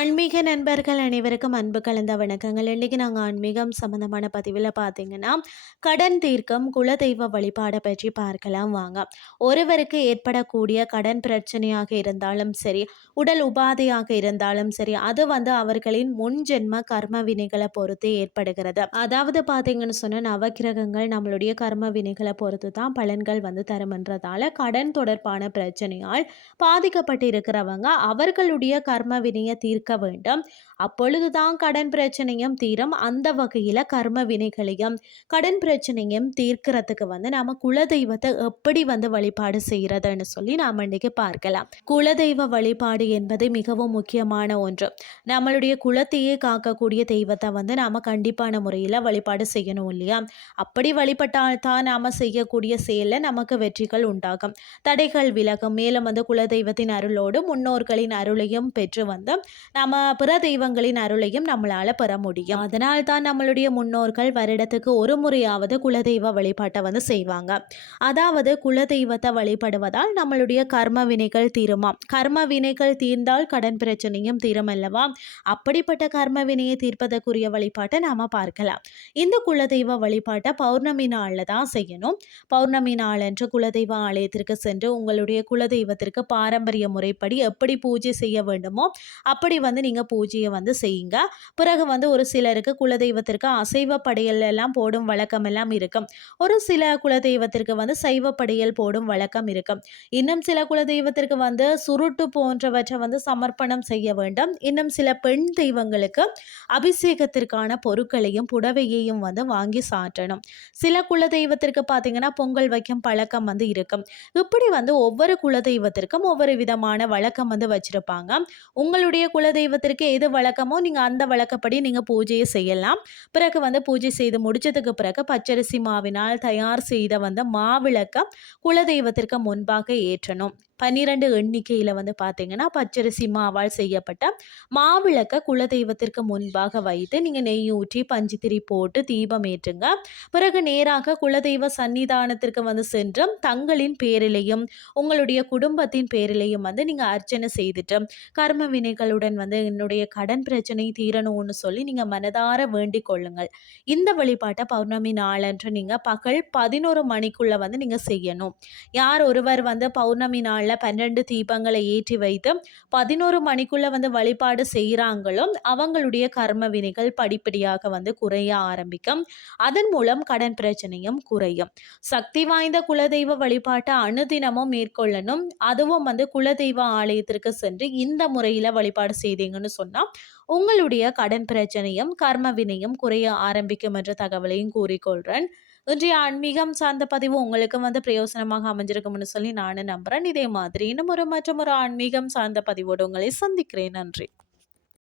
ஆன்மீக நண்பர்கள் அனைவருக்கும் அன்பு கலந்த வணக்கங்கள். இன்றைக்கி நாங்கள் ஆன்மீகம் சம்மந்தமான பதிவில் பார்த்தீங்கன்னா கடன் தீர்க்கம் குலதெய்வ வழிபாடை பற்றி பார்க்கலாம் வாங்க. ஒருவருக்கு ஏற்படக்கூடிய கடன் பிரச்சனையாக இருந்தாலும் சரி உடல் உபாதையாக இருந்தாலும் சரி அது வந்து அவர்களின் முன் ஜென்ம கர்ம வினைகளை பொறுத்து ஏற்படுகிறது. அதாவது பார்த்தீங்கன்னு சொன்ன நவக்கிரகங்கள் நம்மளுடைய கர்ம வினைகளை பொறுத்து தான் பலன்கள் வந்து தருமன்றதால கடன் தொடர்பான பிரச்சனையால் பாதிக்கப்பட்டு இருக்கிறவங்க அவர்களுடைய கர்ம வினையை தீர்க்க வேண்டும். அப்பொழுதுதான் கடன் பிரச்சனையும் தீரும். அந்த வகையில் கர்ம வினைகளையும் கடன் பிரச்சனையும் தீர்க்கிறதுக்கு வந்து நம்ம குலதெய்வத்தை எப்படி வந்து வழிபாடு செய்கிறதுன்னு சொல்லி நாம் இன்னைக்கு பார்க்கலாம். குலதெய்வ வழிபாடு என்பது மிகவும் முக்கியமான ஒன்று. நம்மளுடைய குலத்தையே காக்கக்கூடிய தெய்வத்தை வந்து நாம் கண்டிப்பான முறையில் வழிபாடு செய்யணும் இல்லையா? அப்படி வழிபட்டால் தான் நாம் செய்யக்கூடிய செயலில் நமக்கு வெற்றிகள் உண்டாகும். தடைகள் விலகும். மேலும் வந்து குலதெய்வத்தின் அருளோடு முன்னோர்களின் அருளையும் பெற்று வந்து நம்ம பிற தெய்வங்களின் அருளையும் நம்மளால் பெற முடியும். அதனால் தான் நம்மளுடைய முன்னோர்கள் வருடத்துக்கு ஒரு முறையாவது குலதெய்வ வழிபாட்டை வந்து செய்வாங்க. அதாவது குலதெய்வத்தை வழிபடுவதால் நம்மளுடைய கர்ம வினைகள் தீருமா கர்ம வினைகள் தீர்ந்தால் கடன் பிரச்சனையும் தீரும் அல்லவா? அப்படிப்பட்ட கர்ம வினையை தீர்ப்பதற்குரிய வழிபாட்டை நாம் பார்க்கலாம். இந்த குலதெய்வ வழிபாட்டை பௌர்ணமி நாளில் தான் செய்யணும். பௌர்ணமி நாளன்று குலதெய்வ ஆலயத்திற்கு சென்று உங்களுடைய குலதெய்வத்திற்கு பாரம்பரிய முறைப்படி எப்படி பூஜை செய்ய வேண்டுமோ அப்படி வந்து நீங்கள் பூஜையை வந்து செய்யுங்க. பிறகு வந்து ஒரு சிலருக்கு குலதெய்வத்திற்கு அசைவ படையல் எல்லாம் போடும் வழக்கம் எல்லாம் இருக்கும். ஒரு சில குலதெய்வத்திற்கு வந்து சைவ படையல் போடும் வழக்கம் இருக்கும். இன்னும் சில குலதெய்வத்திற்கு வந்து சுருட்டு போன்றவற்றை வந்து சமர்ப்பணம் செய்ய வேண்டும். இன்னும் சில பெண் தெய்வங்களுக்கு அபிஷேகத்திற்கான பொருட்களையும் புடவையையும் வந்து வாங்கி சாற்றணும். சில குலதெய்வத்திற்கு பார்த்தீங்கன்னா பொங்கல் வைக்கும் பழக்கம் வந்து இருக்கும். இப்படி வந்து ஒவ்வொரு குலதெய்வத்திற்கும் ஒவ்வொரு விதமான வழக்கம் வந்து வச்சிருப்பாங்க. உங்களுடைய குலதெய்வ தெய்வத்திற்கு எது வழக்கமோ நீங்கள் அந்த வழக்கப்படி நீங்கள் பூஜையை செய்யலாம். பிறகு வந்து பூஜை செய்து முடிச்சதுக்கு பிறகு பச்சரிசி மாவினால் தயார் செய்த வந்த மாவிளக்கம் குலதெய்வத்திற்கு முன்பாக ஏற்றணும். பன்னிரெண்டு எண்ணிக்கையில் வந்து பார்த்தீங்கன்னா பச்சரிசி மாவால் செய்யப்பட்ட மாவிளக்க குலதெய்வத்திற்கு முன்பாக வைத்து நீங்கள் நெய் ஊற்றி பஞ்சுத்திரி போட்டு தீபம் ஏற்றுங்க. பிறகு நேராக குலதெய்வ சன்னிதானத்திற்கு வந்து சென்று தங்களின் பேரிலையும் உங்களுடைய குடும்பத்தின் பேரிலையும் வந்து நீங்கள் அர்ச்சனை செய்துட்டு கர்ம வினைகளுடன் வந்து என்னுடைய கடன் பிரச்சனை தீரணும்னு சொல்லி நீங்கள் மனதார வேண்டிக் கொள்ளுங்கள். இந்த வழிபாட்டை பௌர்ணமி நாளன்று நீங்கள் பகல் பதினோரு மணிக்குள்ளே வந்து நீங்கள் செய்யணும். யார் ஒருவர் வந்து பௌர்ணமி நாள் நாளில் பன்னெண்டு தீபங்களை ஏற்றி வைத்து பதினோரு மணிக்குள்ளே வந்து வழிபாடு செய்கிறாங்களோ அவங்களுடைய கர்ம வினைகள் படிப்படியாக வந்து குறைய ஆரம்பிக்கும். அதன் மூலம் கடன் பிரச்சனையும் குறையும். சக்தி வாய்ந்த குலதெய்வ வழிபாட்டை அனுதினமும் மேற்கொள்ளணும். அதுவும் வந்து குலதெய்வ ஆலயத்திற்கு சென்று இந்த முறையில் வழிபாடு செய்தீங்கன்னு சொன்னால் உங்களுடைய கடன் பிரச்சனையும் கர்ம வினையும் குறைய ஆரம்பிக்கும் என்ற தகவலையும் கூறிக்கொள்கிறேன் இன்றைய ஆன்மீகம் சார்ந்த பதிவு உங்களுக்கு வந்து பிரயோசனமாக அமைஞ்சிருக்கும்னு சொல்லி நானும் நம்புகிறேன் இதே மாதிரி இன்னும் ஒரு மற்றும் ஒரு ஆன்மீகம் சார்ந்த பதிவோடு உங்களை சந்திக்கிறேன். நன்றி.